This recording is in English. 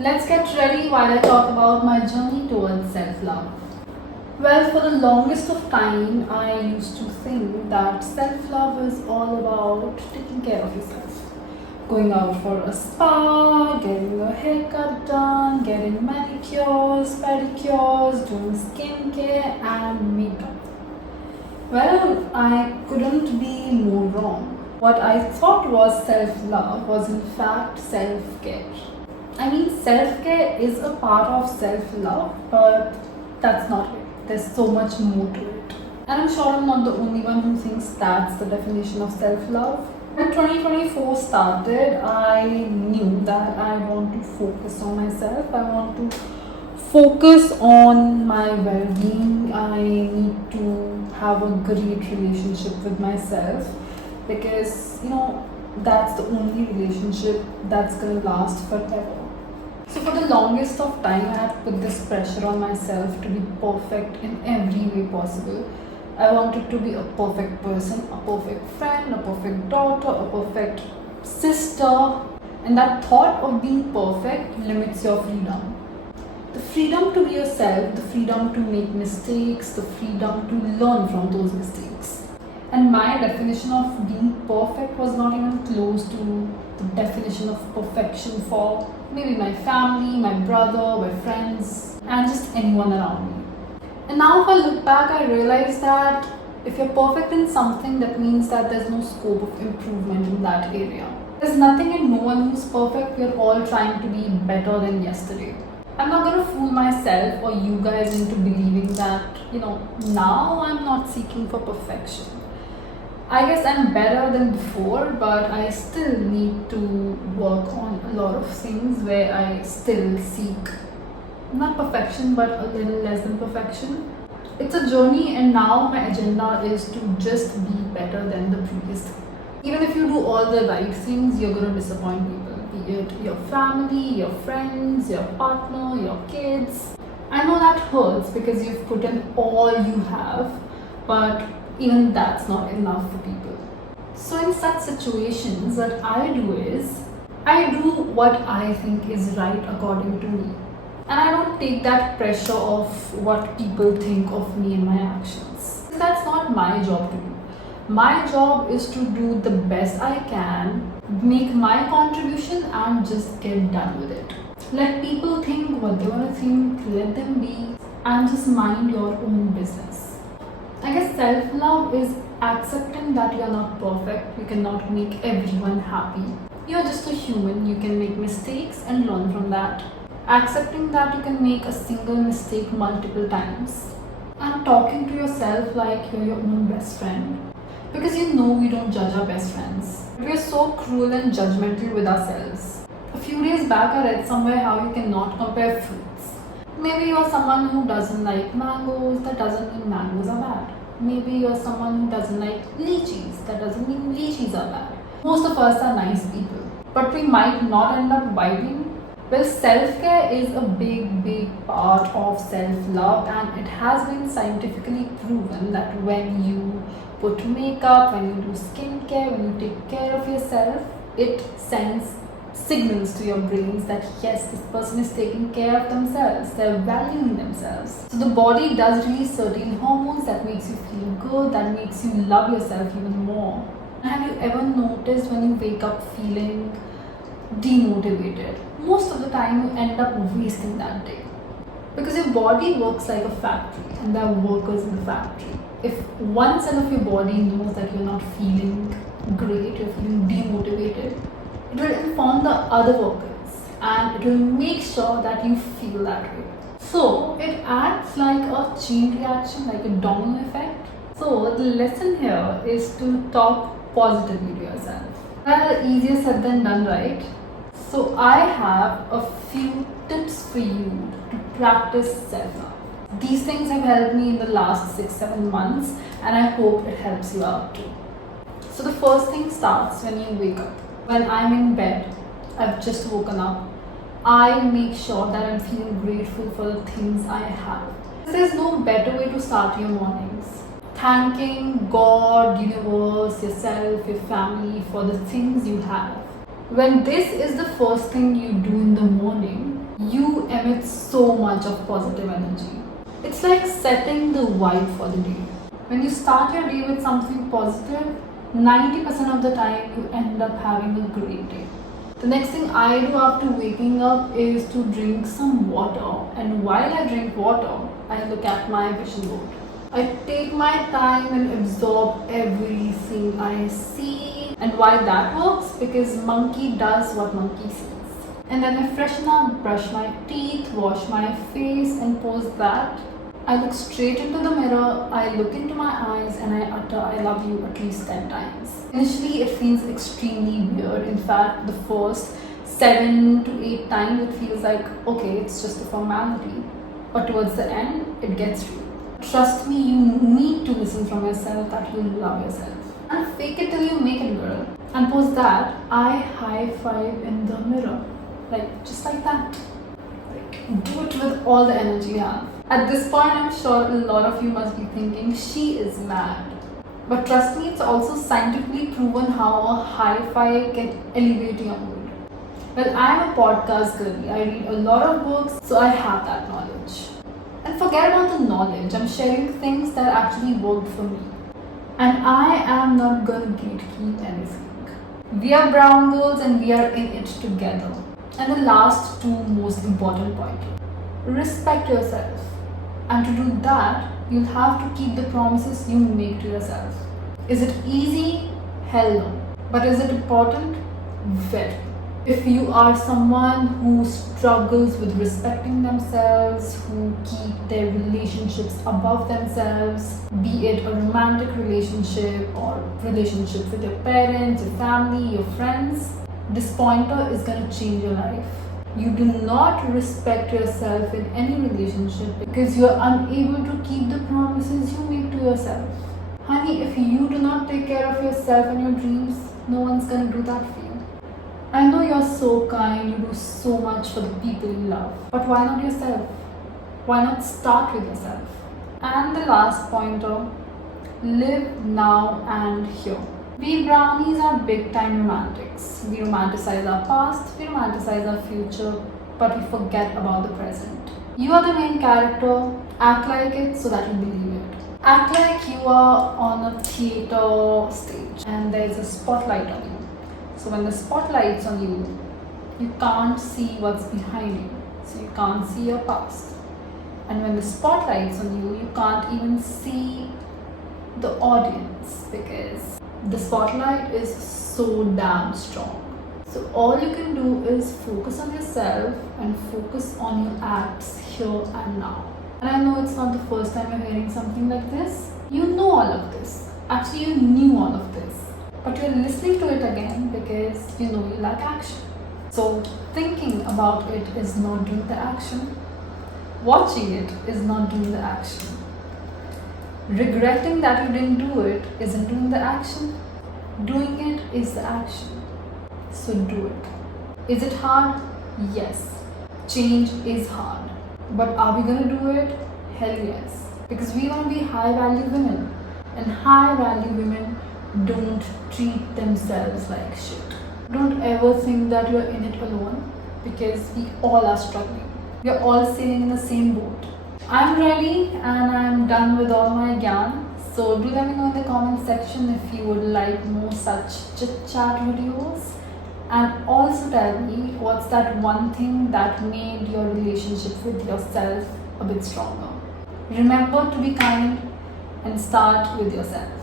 Let's get ready while I talk about my journey towards self love. Well, for the longest of time, I used to think that self love is all about taking care of yourself. Going out for a spa, getting a haircut done, getting manicures, pedicures, doing skincare, and makeup. Well, I couldn't be more wrong. What I thought was self love was in fact self care. I mean, self care is a part of self love, but that's not it. There's so much more to it. And I'm sure I'm not the only one who thinks that's the definition of self love. When 2024 started, I knew that I want to focus on myself. I want to focus on my well being. I need to have a great relationship with myself because, that's the only relationship that's gonna last forever. So for the longest of time, I had put this pressure on myself to be perfect in every way possible. I wanted to be a perfect person, a perfect friend, a perfect daughter, a perfect sister. And that thought of being perfect limits your freedom. The freedom to be yourself, the freedom to make mistakes, the freedom to learn from those mistakes. And my definition of being perfect was not even close to the definition of perfection for maybe my family, my brother, my friends, and just anyone around me. And now, if I look back, I realize that if you're perfect in something, that means that there's no scope of improvement in that area. There's nothing and no one who's perfect. We're all trying to be better than yesterday. I'm not gonna fool myself or you guys into believing that, now I'm not seeking for perfection. I guess I'm better than before, but I still need to work on a lot of things where I still seek not perfection but a little less than perfection. It's a journey, and now my agenda is to just be better than the previous day. Even if you do all the right things, you're gonna disappoint people, be it your family, your friends, your partner, your kids. I know that hurts because you've put in all you have, but even that's not enough for people. So in such situations, what I do is I do what I think is right according to me. And I don't take that pressure of what people think of me and my actions. That's not my job to do. My job is to do the best I can, make my contribution, and just get done with it. Let people think what they want to think, let them be, and just mind your own business. I guess self love is accepting that you are not perfect, you cannot make everyone happy. You're just a human, you can make mistakes and learn from that. Accepting that you can make a single mistake multiple times. And talking to yourself like you're your own best friend. Because we don't judge our best friends. We are so cruel and judgmental with ourselves. A few days back, I read somewhere how you cannot compare fruits. Maybe you're someone who doesn't like mangoes, that doesn't mean mangoes are bad. Maybe you're someone who doesn't like lychees, that doesn't mean lychees are bad. Most of us are nice people, but we might not end up vibing. Well, self-care is a big part of self-love, and it has been scientifically proven that when you put makeup, when you do skincare, when you take care of yourself, it sends signals to your brains that yes, this person is taking care of themselves, they're valuing themselves. So the body does release certain hormones that makes you feel good, that makes you love yourself even more. Have you ever noticed when you wake up feeling demotivated? Most of the time you end up wasting that day because your body works like a factory and there are workers in the factory. If one cell of your body knows that you're not feeling great, you're feeling demotivated, it will inform the other workers and it will make sure that you feel that way. So it acts like a chain reaction, like a domino effect. So the lesson here is to talk positively to yourself. Well, easier said than done, right? So I have a few tips for you to practice self-love. These things have helped me in the last 6-7 months, and I hope it helps you out too. So the first thing starts when you wake up. When I'm in bed, I've just woken up, I make sure that I'm feeling grateful for the things I have. There's no better way to start your mornings. Thanking God, universe, yourself, your family for the things you have. When this is the first thing you do in the morning, much of positive energy. It's like setting the vibe for the day. When you start your day with something positive, 90% of the time you end up having a great day. The next thing I do after waking up is to drink some water, and while I drink water, I look at my vision board. I take my time and absorb everything I see. And why that works? Because monkey does what monkey sees. And then I freshen up, brush my teeth, wash my face, and post that. I look straight into the mirror, I look into my eyes, and I utter I love you at least 10 times. Initially, it feels extremely weird. In fact, the first 7 to 8 times it feels like, okay, it's just a formality. But towards the end, it gets real. Trust me, you need to listen from yourself that you love yourself. And fake it till you make it, girl. And post that, I high five in the mirror. Like, just like that. Like, do it with all the energy you have. At this point, I'm sure a lot of you must be thinking, she is mad. But trust me, it's also scientifically proven how a high five can elevate your mood. Well, I'm a podcast girly. I read a lot of books, so I have that knowledge. And forget about the knowledge. I'm sharing things that actually worked for me. And I am not gonna gatekeep anything. We are brown girls and we are in it together. And the last two most important points. Respect yourself. And to do that, you'll have to keep the promises you make to yourself. Is it easy? Hell no. But is it important? Very. If you are someone who struggles with respecting themselves, who keep their relationships above themselves, be it a romantic relationship or relationship with your parents, your family, your friends, this pointer is going to change your life. You do not respect yourself in any relationship because you are unable to keep the promises you make to yourself. Honey, if you do not take care of yourself and your dreams, no one's gonna do that for you. I know you're so kind, you do so much for the people you love, but why not yourself? Why not start with yourself? And the last pointer, live now and here. We brownies are big time romantics. We romanticize our past, we romanticize our future, but we forget about the present. You are the main character, act like it so that you believe it. Act like you are on a theatre stage and there is a spotlight on you. So when the spotlight's on you, you can't see what's behind you. So you can't see your past. And when the spotlight's on you, you can't even see the audience because the spotlight is so damn strong. So all you can do is focus on yourself and focus on your acts here and now. And I know it's not the first time you're hearing something like this. You know all of this. Actually, you knew all of this. But you're listening to it again because you know you like action. So thinking about it is not doing the action. Watching it is not doing the action. Regretting that you didn't do it isn't doing the action. Doing it is the action. So do it. Is it hard? Yes. Change is hard. But are we gonna do it? Hell yes. Because we wanna be high value women. And high value women don't treat themselves like shit. Don't ever think that you're in it alone because we all are struggling. We're all sailing in the same boat. I'm ready and I'm done with all my gyan. So do let me know in the comment section if you would like more such chit chat videos. And also tell me what's that one thing that made your relationship with yourself a bit stronger. Remember to be kind and start with yourself.